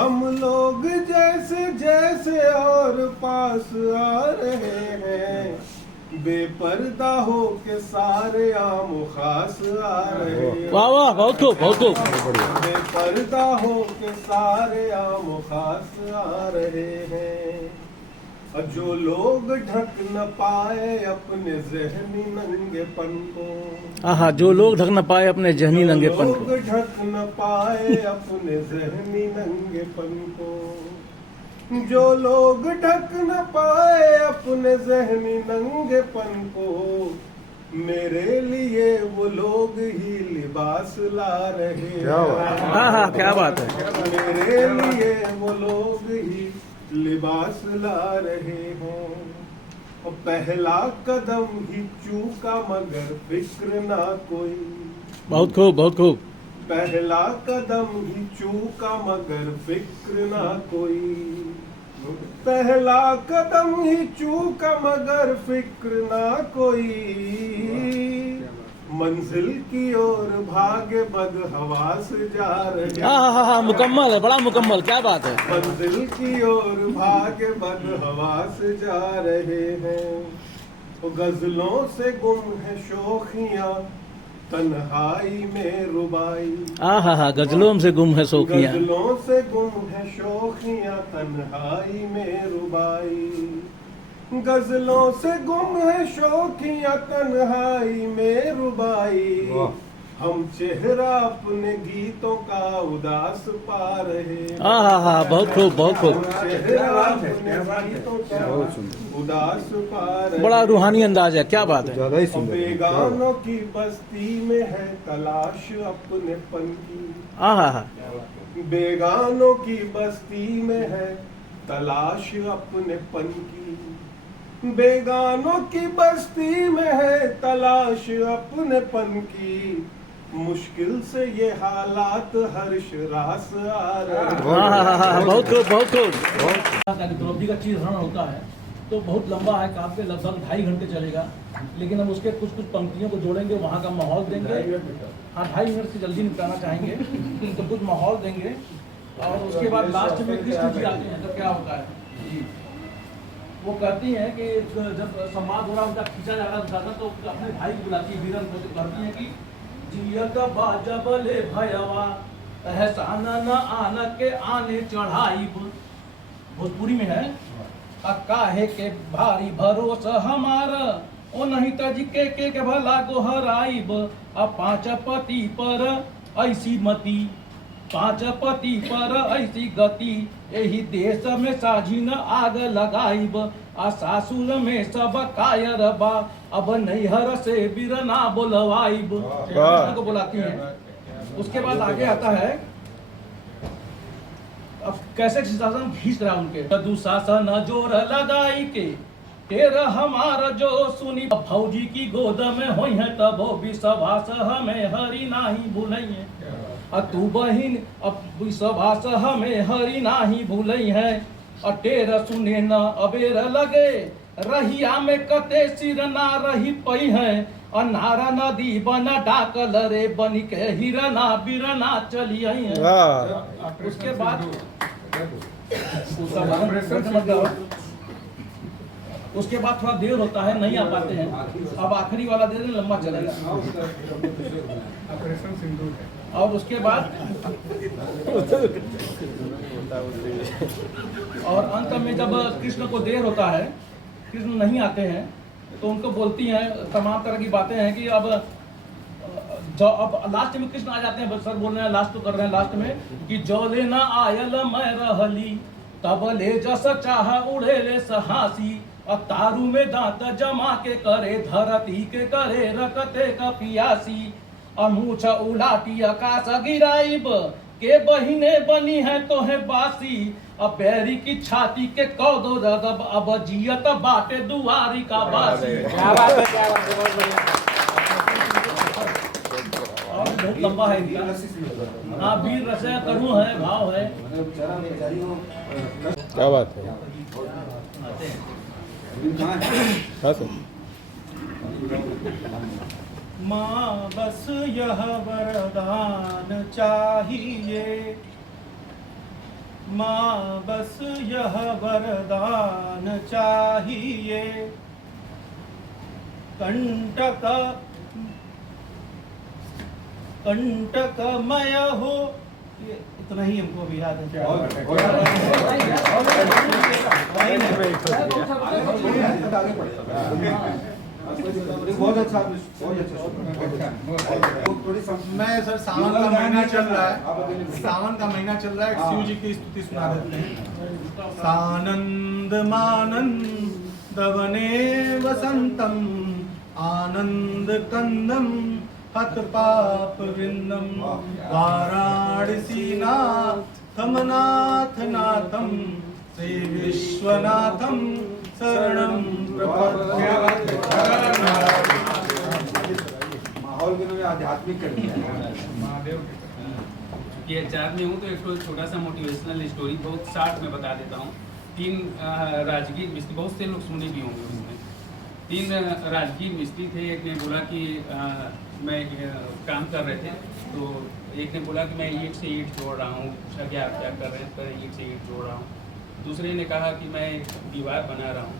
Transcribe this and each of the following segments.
हम लोग जैसे जैसे और पास आ रहे हैं, बेपर्दा हो के सारे आम खास आ रहे हैं। वाह वाह, बहुत खूब बहुत खूब। बेपर्दा हो के सारे आम खास आ रहे हैं। और जो लोग ढक न पाए अपने ज़हनी नंगेपन को, हाँ, जो लोग ढक न पाए अपने जहनी नंगेपन को, लोग ढक न पाए अपने ज़हनी नंगेपन को, जो लोग ढक न पाए अपने ज़हनी नंगेपन को, मेरे लिए वो लोग ही लिबास ला रहे हैं। हाँ, क्या बात है। मेरे लिए वो लोग ही लिबास ला रहे हैं। और पहला कदम ही चूका मगर फिक्र ना कोई, बहुत खूब बहुत खूब। पहला कदम ही चूका मगर फिक्र ना कोई, पहला कदम ही चूका मगर फिक्र ना कोई, मंजिल की ओर भागे बद हवास जा रहे। हाँ, मुकम्मल है, बड़ा मुकम्मल, क्या बात है। मंजिल की ओर भागे बद हवास जा रहे हैं। वो गजलों से गुम है शोखियाँ, तन्हाई में रुबाई। हाँ, गजलों से गुम है शौकियाँ। गजलों से गुम है शोखियाँ, तन्हाई में रुबाई। गजलों से गुम है शौकियाँ, तन्हाई में रुबाई। हम चेहरा अपने गीतों का उदास पा रहे हैं। हाँ, बहुत खूब बहुत खूब। चेहरा अपने गीतों का उदास पा रहे। बड़ा रूहानी अंदाज है, क्या बात है। बेगानों की बस्ती में है तलाश अपनेपन की। हाँ, बेगानों की बस्ती में है तलाश अपनेपन की। बेगानों की बस्ती में है तलाश अपनेपन की। मुश्किल से ये हालात हर्ष रास आ रहे हैं। हाँ, बहुत खूब बहुत खूब। द्रौपदी का चीरहरण होता है तो बहुत लंबा है, काव्य लगभग 2.5 घंटे चलेगा, लेकिन हम उसके कुछ पंक्तियों को जोड़ेंगे, वहाँ का माहौल देंगे। हाँ, 2.5 मिनट से जल्दी निपटाना चाहेंगे तो कुछ माहौल देंगे। और उसके बाद लास्ट में कृष्ण जी आते हैं तो क्या होता है, वो कहती हैं कि जब संवाद हो रहा उनका खींचा जा रहा था तो अपने भाई को बुलाती है वीरन को, तो कहती है कि जियत बाजा बले भयवा एहसान न आन के आने चढ़ाई। भोजपुरी में है, काहे के भारी भरोसा हमारा ओ नहीं तज के भला गोहराइब। अब 5 पति पर ऐसी मती, 5 पति पर ऐसी गति, यही देश में साझी न आग लगाइब। आ सासुर में सब कायर बा, अब नैहर से बिरना बोलवाइब। को बुलाती हैं। उसके बाद आगे आता है, अब कैसे शासन खींच रहा उनके, दुशासन जोर लगाई के तेरा हमारा जो सुनी, फौजी की गोद में होई है तब विश्वास हमें हरि नाही भूलई। तू बहिन अब विश्वास हमें हरि नाही भूलई है। अटेर सुने न अबेर लगे, रहिया में कते सिर ना रही पई है। अनारा नदी बना डाकल रे बनी के हिरना बिरना चली आई है। उसके बाद उसके बाद थोड़ा देर होता है, नहीं आ पाते हैं। अब आखिरी वाला दे दें, लंबा चलेगा। और उसके बाद और अंत में जब कृष्ण को देर होता है, कृष्ण नहीं आते हैं, तो उनको बोलती हैं तमाम तरह की बातें हैं कि अब लास्ट में कृष्ण आ जाते हैं। सर बोल रहे हैं, लास्ट तो कर रहे हैं, लास्ट में कि जो लेना आयल मैं रहली, तब ले जस चाह उड़े ले सहासी। और तारू में दांत जमा के करे, धरती के करे रकते का पियासी। और मूछ उलाटी आकाश गिराइब, के बहिने बनी है तो है बासी। अब बैरी की छाती के कौदो रगब, अब जियत बाटे दुआरी का बासी। क्या बात है, क्या बात है, बहुत बढ़िया। और बहुत लंबा है इनका। हाँ, वीर रसया करुण है, भाव है। क्या बात है। माँ बस यह वरदान चाहिए, माँ बस यह वरदान चाहिए, कंटकमय हो। ये इतना ही हमको अभी याद है। बहुत अच्छा, मैं सर सावन का महीना चल रहा है, सावन का महीना चल रहा है, शिव जी की स्तुति सुना देते हैं। सानंद मानंद वने वसंतम, आनंद कंदम हत पाप वृंदम, वाराणसी नाथम नाथ नाथम, श्री विश्वनाथम शरणम प्रपद्ये। माहौल के लिए आध्यात्मिक कर दिया कि एचआर में हूँ तो एक छोटा सा मोटिवेशनल स्टोरी बहुत शॉर्ट में बता देता हूँ। 3 राजगीर मिस्त्री, बहुत से लोग सुने भी होंगे उसमें। 3 राजगीर मिस्त्री थे। एक ने बोला कि मैं काम कर रहे थे, तो एक ने बोला कि मैं ईंट से ईंट जोड़ रहा हूँ। पूछा कि आप क्या कर रहे हैं? तो ईंट से ईंट जोड़ रहा हूँ। दूसरे ने कहा कि मैं एक दीवार बना रहा हूँ।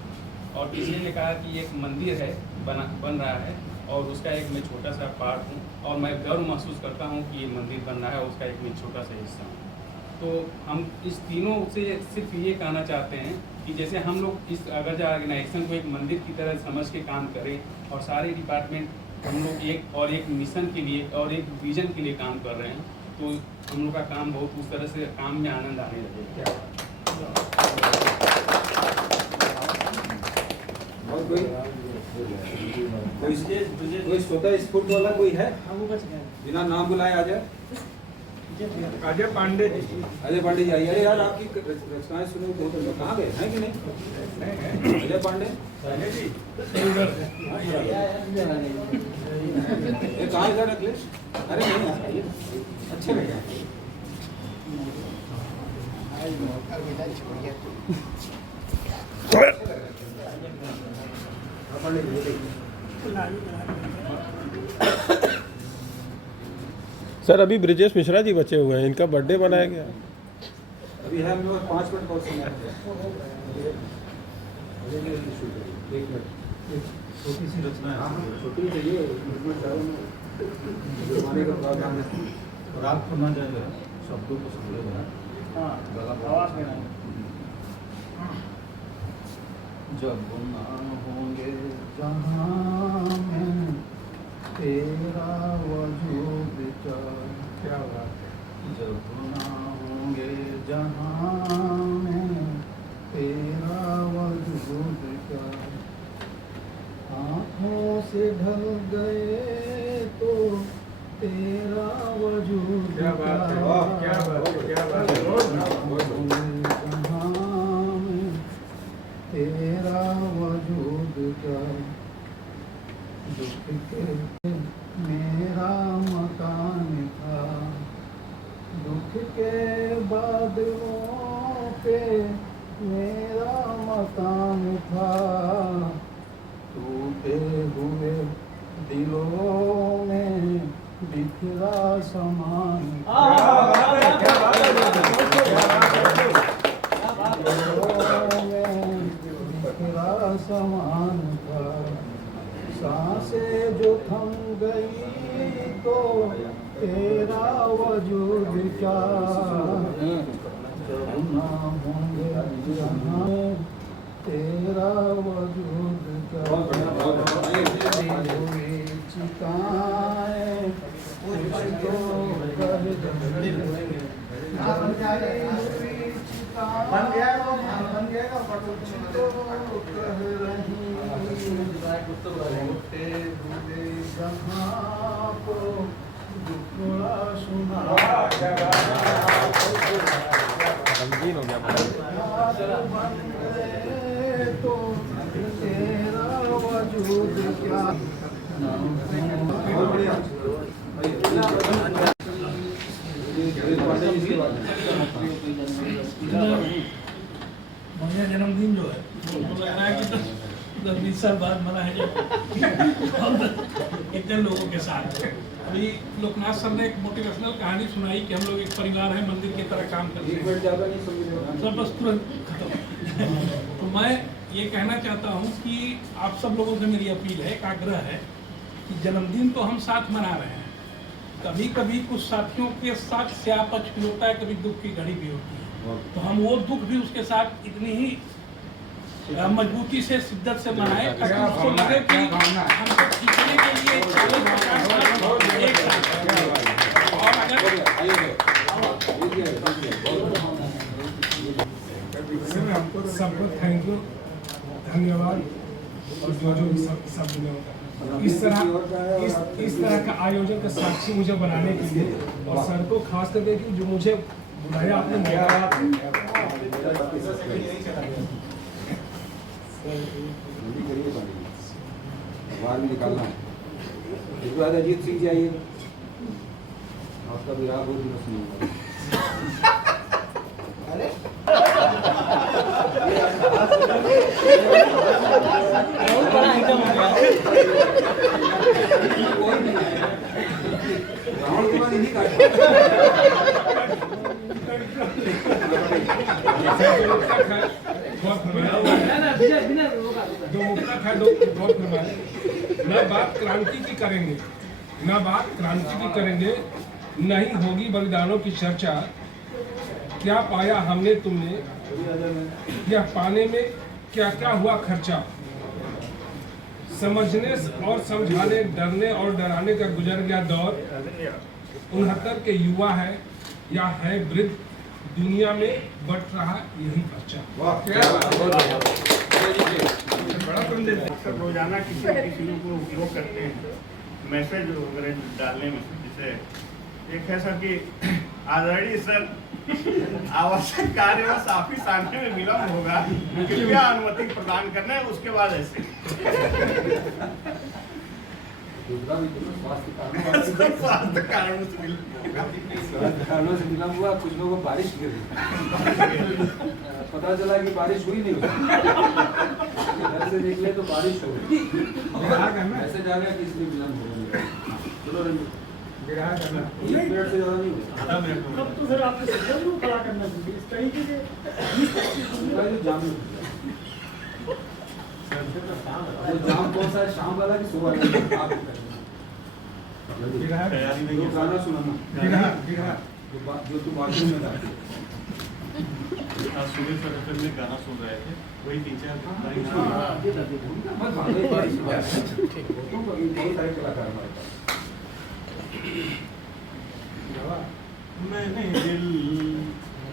और तीसरे ने कहा कि एक मंदिर है बन रहा है और उसका एक मैं छोटा सा पार्ट हूँ और मैं गर्व महसूस करता हूँ कि ये मंदिर बन रहा है, उसका एक मैं छोटा सा हिस्सा हूँ। तो हम इस तीनों से सिर्फ ये कहना चाहते हैं कि जैसे हम लोग इस अगर ऑर्गेनाइजेशन को एक मंदिर की तरह समझ के काम करें और सारे डिपार्टमेंट हम लोग एक मिशन के लिए और एक विजन के लिए काम कर रहे हैं, तो हम लोग का काम बहुत उस तरह से काम में आनंद आने लगेगा। और कोई स्वतः स्फूर्त वाला कोई है? बिना नाम बुलाए आ जाए। अजय पांडे जी। अजय पांडे जी आइए। यार आपकी रचनाएं सुने तो कहाँ गए हैं कि नहीं? अजय पांडे जी कहाँ इधर अखिलेश? अरे नहीं आइए, अच्छे लगे। सर अभी ब्रिजेश मिश्रा जी बचे हुए हैं, इनका बर्थडे मनाया गया। अभी है मेरे पास 5 मिनट और समय है। छोटी सी रचना है, छोटी चाहिए जमाने का प्रावधान है। राग करना चाहिए, शब्दों को समझे। जब ना होंगे जहाँ में तेरा वजूद का, क्या बात है। जब ना होंगे जहाँ में तेरा वजूद का, आँखों से ढल गए तो तेरा वजूद क्या बात है, वाह, क्या बात है, क्या बात है। जहाँ में तेरा वजूद का, दुख के मेरा मकान था, दुख के बादलों पे मेरा मकान था, टूटे हुए दिलों में बिखरा समान बिखरा समान था। सांसें जो थम गई तो तेरा वजूद क्या, जब ना होंगे जहाँ तेरा वजूद क्या। चिताएं कुछ तो कर रंगीन हो गया तो तेरा वजूद क्या। मेरा जन्मदिन जो है 20 साल बाद मना है इतने लोगों के साथ। अभी लोकनाथ सर ने एक मोटिवेशनल कहानी सुनाई कि हम लोग एक परिवार है, मंदिर की तरह काम करते हैं, सब बस तुरंत खत्म। तो मैं ये कहना चाहता हूँ कि आप सब लोगों से मेरी अपील है, एक आग्रह है कि जन्मदिन तो हम साथ मना रहे हैं, कभी कभी कुछ साथियों के साथ स्यापक्ष भी होता है, कभी दुख की घड़ी भी होती है, तो हम वो दुख भी उसके साथ इतनी ही मजबूती से, शिद्दत से मनाएं ताकि उसको लगे कि हमको खींचने के लिए 40-50 साल एक साथ। और अगर सबको थैंक यू, धन्यवाद। और जो भी सब ने इस तरह का आयोजन का साक्षी मुझे बनाने के लिए, और सर को खास करके कि जो मुझे बुलाया आपने बाहर भी निकालना है। इसके बाद अजीत सिंह जी आइए, आपका विराग बहुत दिवस नहीं हुआ। बहुत बड़ा आइटम हो गया। रावण के बाद इन्हीं काट जो मुक्ता था बहुत फरमाया। न बात क्रांति की करेंगे, न बात क्रांति की करेंगे, नहीं होगी बलिदानों की चर्चा। क्या पाया हमने तुमने, यह पाने में क्या क्या हुआ खर्चा। समझने और समझाने, डरने और डराने का गुजर गया दौर। 69 के युवा है या है वृद्ध, दुनिया में बट रहा यही बच्चा। अक्सर रोजाना किसी न किसी को उपयोग करते हैं मैसेज वगैरह डालने में। जैसे एक है सर कि आदरणीय सर, आवश्यक कार्यवश ऑफिस आने में विलम्ब होगा, कृपया अनुमति प्रदान करना है। उसके बाद ऐसे स्वास्थ्य कारणों से विलम्ब हुआ। कुछ लोगों को बारिश गिर रही, पता चला कि बारिश हुई नहीं, घर से निकले तो बारिश हो गई, ऐसे जा गया कि इसलिए विलम्ब हो गया। चलो एक मिनट से ज्यादा नहीं हुआ। तो सर आपको खड़ा करना चाहिए इस तरीके से। जाम कौन सा है, शाम वाला कि सुबह वाला? गाना सुनाना जो तुम बाथरूम में गाते। सुबह सर में गाना सुन रहे थे, वही टीचर मैंने दिल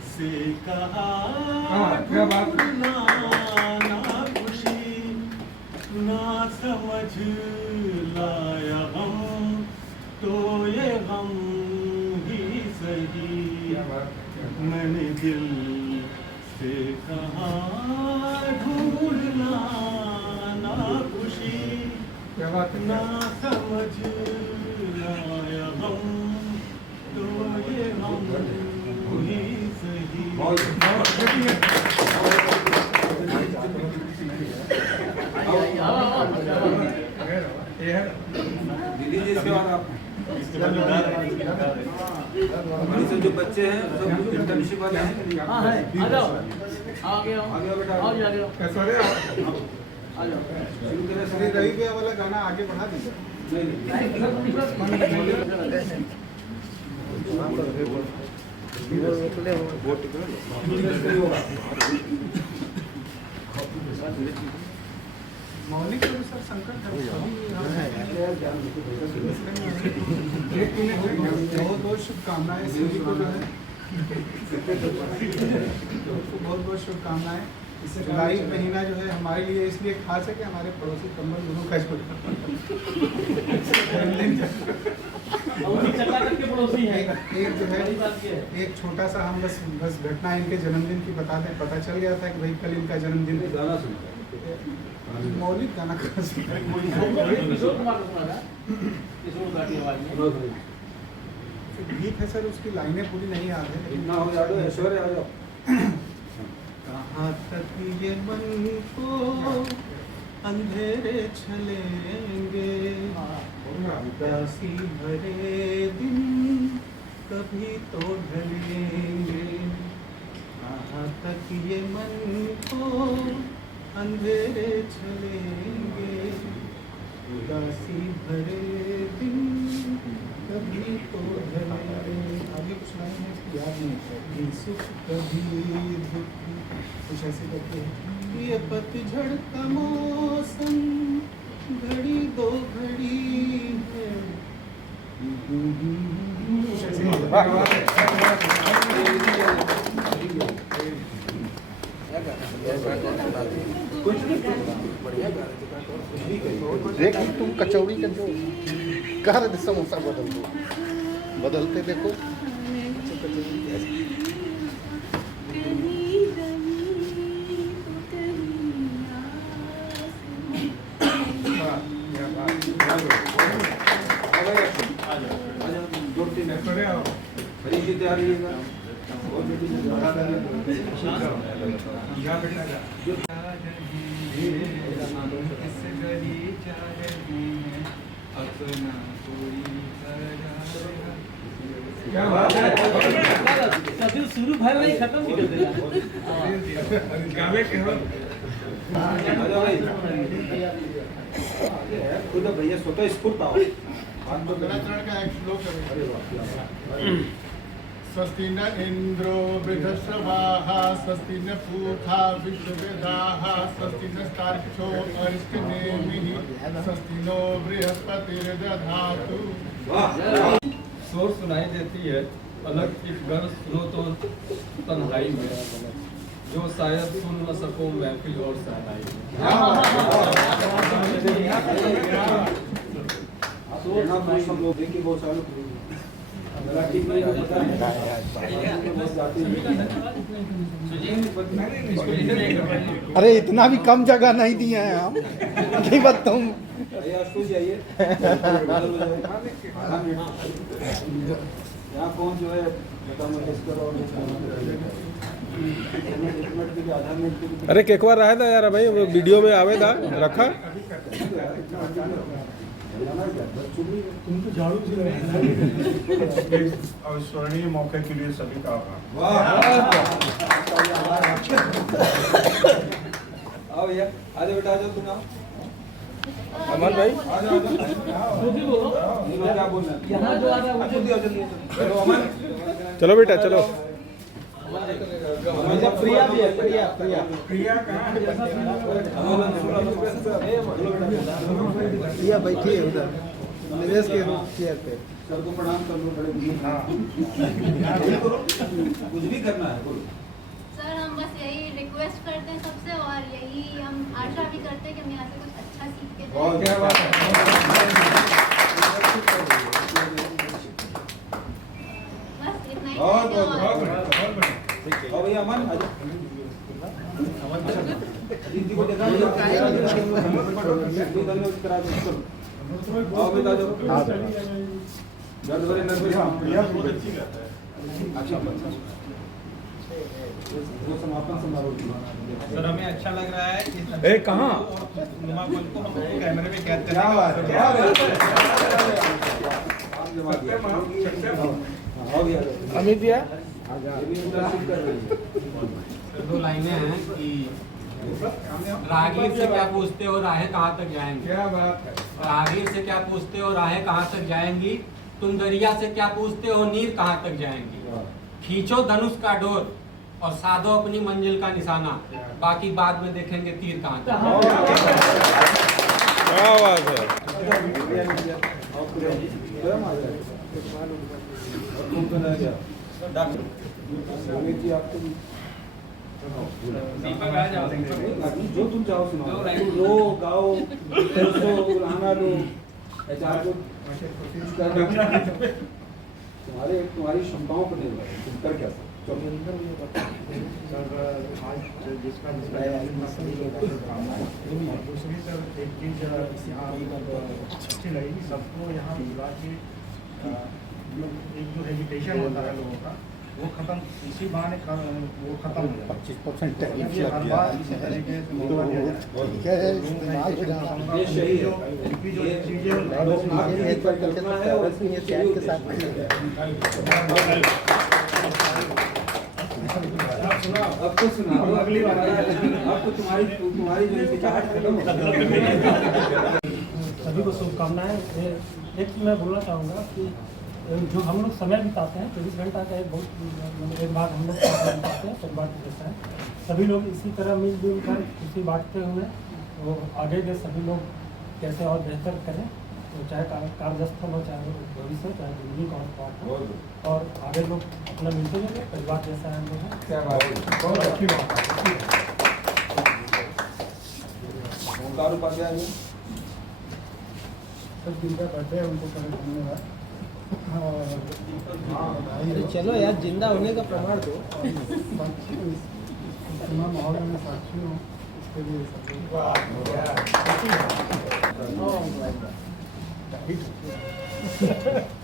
से कहा क्या बात ना खुशी ना समझ लाया हम, तो ये हम ही सही। मैंने दिल से कहा ढूंढना ना खुशी क्या बात है? ना समझ लाया हम, तो ये हम ही सही। दीदी जी इसके बाद आप जो बच्चे हैं सब इंटर्नशिप वाले हैं। हाँ है, आ जाओ, आगे आओ, आगे आओ बेटा, आओ जी, आगे आओ, आ जाओ। शुरू करें। श्री रवि वाला गाना आगे बढ़ा दीजिए। मौलिक अनुसार संकट बहुत बहुत शुभकामनाएं सभी को, जो है बहुत बहुत शुभकामनाएं। जुलाई महीना जो है हमारे लिए इसलिए खास है कि हमारे पड़ोसी कमल दोनों का पड़ोसी है। एक जो है एक छोटा सा हम बस घटना इनके जन्मदिन की बता दें। पता चल गया था कि भाई कल इनका जन्मदिन है। गाना सुनता मौलिक गाना किशोर कुमार को सुना था, किशोर कुमार की आवाज में। गीत है सर, उसकी लाइनें पूरी नहीं याद है। इतना हो जाओ ऐश्वर्य आ जाओ। कहाँ तक ये मन को अंधेरे छलेंगे, उदासी भरे दिन कभी तो ढलेंगे, कहाँ तक ये मन को अंधेरे छलेंगे, उदासी भरे दिन कभी तो ढलेंगे। आगे कुछ लाइन है इसकी याद नहीं, कभी सुख कभी दुख, कुछ ऐसे करते हैं। ये पतझड़ का मौसम घड़ी दो घड़ी है, कुछ ऐसे देख तुम कचौड़ी कह रहे थे समोसा बदल दो, बदलते देखो। फिर शुरू भर नहीं खत्म नहीं कर देगा। भैया स्वतः स्फूर्त आओ। स्वस्ति न इंद्रो वृद्धश्रवाः, स्वस्ति न पूषा विश्ववेदाः, स्वस्ति नस्तार्क्ष्यो अरिष्टनेमिः, स्वस्ति नो बृहस्पतिर्दधातु। शोर सुनाई देती है, अलग की गर सुनो तो तन्हाई में, जो शायद सुन न सको महफिल और सहनाई में। अरे इतना भी कम जगह नहीं दिए हैं हम, नहीं बात तुम यहाँ कौन जो है अरे केकवा रहा था यार भाई, वो वीडियो में आवेगा रखा। अविस्मरणीय मौके के लिए सभी का आभार। आओ भैया, आजा बेटा, आजा तुम आओ। अमन भाई क्या बोलना है? यहाँ जो आ रहा है वो जल्दी आओ, जल्दी आओ। चलो अमन, चलो बेटा चलो। प्रिया भी है, प्रिया प्रिया प्रिया बैठी है उधर निवेश के चेयर पे। सर को प्रणाम कर लो बड़े। कुछ भी करना है बोलो। सर हम बस यही रिक्वेस्ट करते हैं सबसे, और यही हम आशा भी करते हैं कि हम यहाँ से कुछ अच्छा सीख के बहुत क्या बात है। बस इतना ही बहुत कहेंगे। बहुत और और भैया अमन, आजा। दीदी को देखा, आओ बेटा, जाओ। घर भरे नर्वस। वो समापन समारोह। सर हमें अच्छा लग रहा है कि ए कहाँ नुमा बोल को हम कैमरे में कैद क्या बात है, क्या बात है। अमित भैया दो लाइनें हैं कि राहगीर से क्या पूछते हो राहें कहाँ तक जाएंगी। क्या बात है। राहगीर से क्या पूछते हो राहें कहाँ तक जाएंगी, तुम दरिया से क्या पूछते हो नीर कहाँ तक जाएंगी। खींचो धनुष का डोर और साधो अपनी मंजिल का निशाना, बाकी बाद में देखेंगे तीर कहाँ तक। क्या बात है। दीपक आ जाओ। जो तुम चाहो सुनाओ, रो गाओ, गाना लो, तुम्हारी क्षमताओं पर निर्भर है तुम कर क्या सकते। आज जिसका दूसरी सर एक चीज अच्छी लगी सबको यहाँ बुला के एक जो एजुकेशन होता है लोगों का वो खत्म इसी बहाने वो खत्म हो जाए। 25% टैरिफ ये लग हर गया बार इसी तरीके से मौका दिया जा रहा है। ठीक है, इस्तेमाल हो जाएगा। ये सही है। इनकी जो चीजें एक बार करके तो टैरिफ नहीं है, चैन के साथ अब तो सुना दो, अगली बार अब तो तुम्हारी जो हिचकिचाहट खत्म हो गई। सभी को शुभकामनाएं। एक मैं बोलना चाहूँगा कि जो हम लोग समय बिताते हैं 24 घंटा का एक बहुत एक भाग हम लोग समय बिताते हैं, परिवार के जैसा है। सभी लोग इसी तरह मिलजुल कर खुशी बांटते हुए वो आगे के सभी लोग कैसे और बेहतर करें, तो चाहे कार्यस्थल हो, चाहे भविष्य हो, चाहे जिंदगी का पार्ट हो, और आगे लोग अपना मिलते जुलते परिवार जैसा है हम लोग हैं। क्या बात है, बहुत अच्छी बात है। ओंकार उपाध्याय जी, सब जिनका बर्थडे है उनको करें धन्यवाद। चलो यार, जिंदा होने का प्रमाण दो। माहौल में साक्षी हूँ, इसके लिए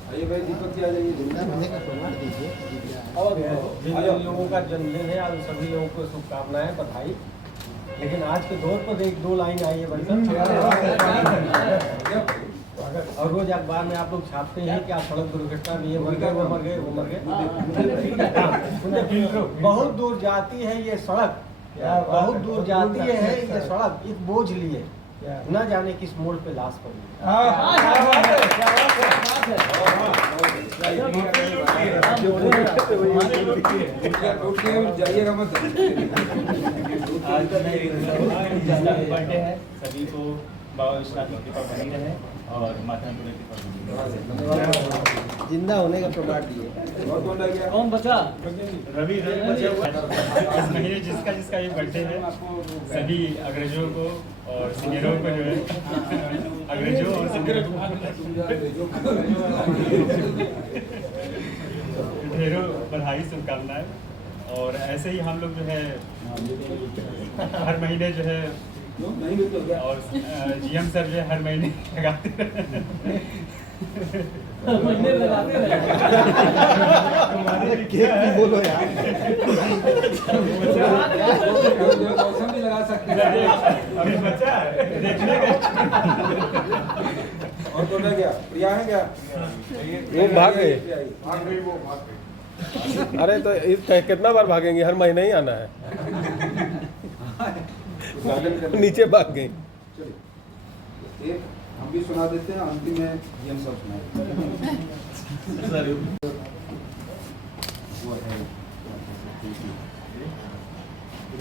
आइए भाई दीपक जी आ जाइए। जिंदा होने का प्रमाण दीजिए। और जिन लोगों का जन्मदिन है आज सभी लोगों को शुभकामनाएं, बधाई। लेकिन आज के दौर पर एक दो लाइन आई है भाई साहब, और रोज अखबार में आप लोग छापते हैं कि आप सड़क दुर्घटना में ये मर गए, वो मर गए, वो मर गए। बहुत दूर जाती है ये सड़क, बहुत दूर जाती है ये सड़क, एक बोझ लिए न जाने किस मोड़ पे लाश पड़ी। जाइएगा मत। आज बर्थडे है, सभी को बाबा विश्वनाथ की कृपा बनी रहे और माता की कृपा बनी। जिंदा होने का प्रमाण दिए। और कौन रह गया? कौन बचा? रवि बचे हुए इस महीने जिसका ये बर्थडे है, सभी अग्रजों को और सीनियरों को जो है, अग्रजों और सीनियरों को ढेरों बधाई, शुभकामनाएं। और ऐसे ही हम लोग जो है हर महीने जो है, और जीएम सर जो है हर महीने लगाते बोलो यार। मौसम भी लगा सकते हैं। अभी बच्चा देखने का। और कौन रह गया? प्रिया है क्या? वो भाग गए। भाग गई, वो भाग गई। अरे तो कितना बार भागेंगे, हर महीने ही आना है। नीचे भाग गई। चलिए एक हम भी सुना देते हैं, अंतिम में जीएम सब सुनाए।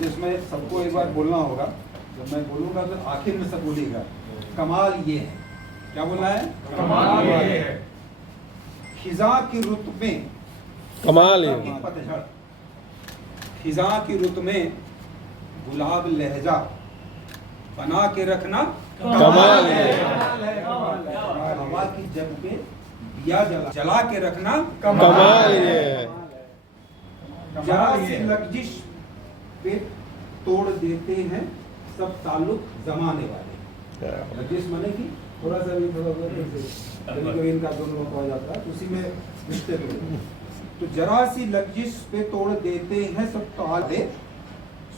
इसमें सबको एक बार बोलना होगा, जब मैं बोलूंगा तो आखिर में सब बोलिएगा। कमाल ये है, क्या बोलना है? कमाल ये है। खिजा की रुत में कमाल ये। पतझड़, खिजा की रुत में गुलाब लहजा बना के रखना कमाल है। हवा की जग पे दिया जला के रखना कमाल ये है। जरा सी लग्जिश पे तोड़ देते हैं सब ताल्लुक जमाने वाले। लग्जिश माने की थोड़ा सा भी कभी इनका दोनों हो जाता है, तो उसी में रिश्ते में तो जरा सी लग्जिश पे तोड़ देते हैं सब ताल्लुक,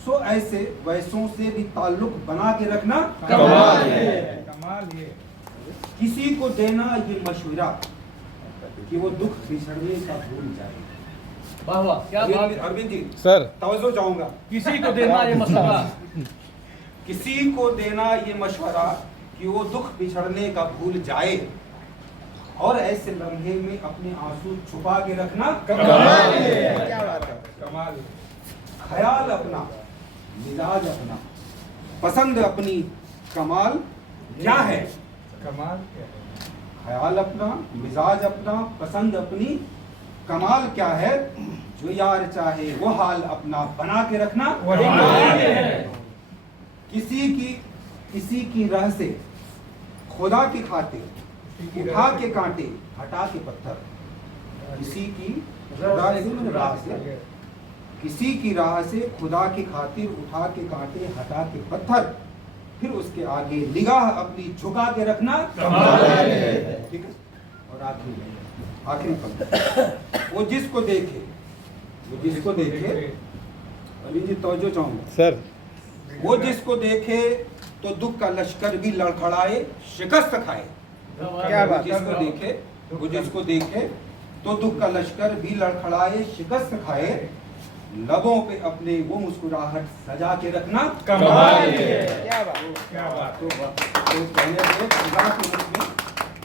सो ऐसे वैसों से भी ताल्लुक बना के रखना कमाल है। कमाल ये। किसी को देना ये मशवरा कि वो दुख बिछड़ने का भूल जाए। वाह वाह, क्या बात है। अरविंद जी सर तवज्जो चाहूंगा। किसी को देना ये मसला, किसी को देना ये मशवरा कि वो दुख बिछड़ने का भूल जाए, और ऐसे लम्हे में अपने आंसू छुपा के रखना कमाल है। क्या बात है। कमाल। ख्याल अपना, मिजाज अपना, पसंद अपनी, कमाल क्या है? कमाल क्या है? ख्याल अपना, मिजाज अपना, पसंद अपनी, कमाल क्या है? जो यार चाहे वो हाल अपना बना के रखना वही कमाल है। किसी की राह से खुदा की खातिर उठा के कांटे हटा के पत्थर, किसी की राह से किसी की राह से खुदा की खातिर उठा के कांटे हटा के पत्थर, फिर उसके आगे निगाह अपनी झुका के रखना कमाल है। ठीक है। और आखिरी पंक्ति, वो जिसको देखे वो जिसको देखे, अली जी तवज्जो चाहूँगा सर वो जिसको देखे तो दुख का लश्कर भी लड़खड़ाए शिकस्त खाए। क्या बात है। जिसको देखे, वो जिसको देखे तो दुख का लश्कर भी लड़खड़ाए शिकस्त खाए, लबों पे अपने वो मुस्कुराहट सजा के रखना कमाल है। क्या बात, क्या बात। तो कहने लगे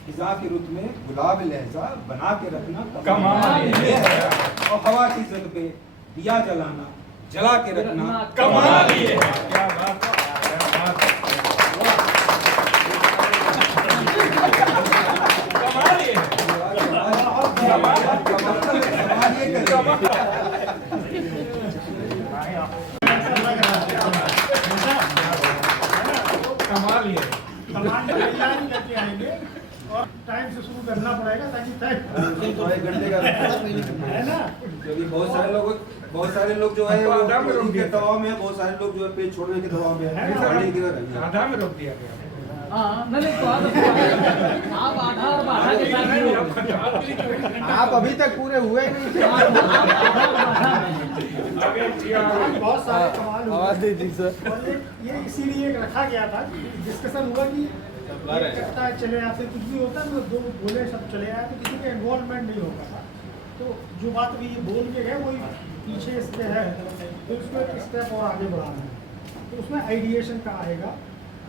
खिजा की रुत में गुलाब लहजा बना के रखना कमाल ये है। और हवा की जद पे दिया जलाना जला के रखना कमाल ये है। क्या बात, क्या बात, कमाल ये है। कमाल ये है। करके आएंगे और टाइम से शुरू करना पड़ेगा ताकि एक घंटे का है ना। क्योंकि बहुत सारे लोग जो है वो उनके दबाव में, बहुत सारे लोग जो है पेज छोड़ने के दबाव में है। आधा में रोक दिया गया। हाँ नहीं तो आप आधा और बाधा के साथ ही हो। आप अभी तक पूरे हुए नहीं थे। बहुत सारे कमाल हुए। आवाज दीजिए सर। और ये इसीलिए रखा गया था, डिस्कशन हुआ कि एक कट्टा चले आते कुछ भी होता है, दो बोले सब चले आए तो किसी का इन्वॉल्वमेंट नहीं होता था। तो जो बात अभी ये बोल के गए वही पीछे इसके है, तो इसको एक स्टेप और आगे बढ़ाना है। तो उसमें आइडिएशन का आएगा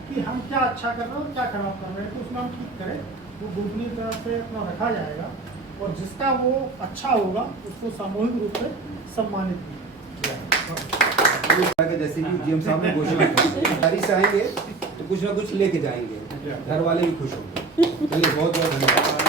कि हम क्या अच्छा कर रहे हैं और क्या खराब कर रहे हैं, तो उसमें हम ठीक करें। वो गोपनीय तरफ से अपना रखा जाएगा और जिसका वो अच्छा होगा उसको सामूहिक रूप से सम्मानित किया। जैसे कि जीएम साहब ने घोषणा की, गाड़ी से आएंगे तो कुछ ना कुछ लेके जाएंगे, घर वाले भी खुश होंगे। चलिए बहुत बहुत धन्यवाद।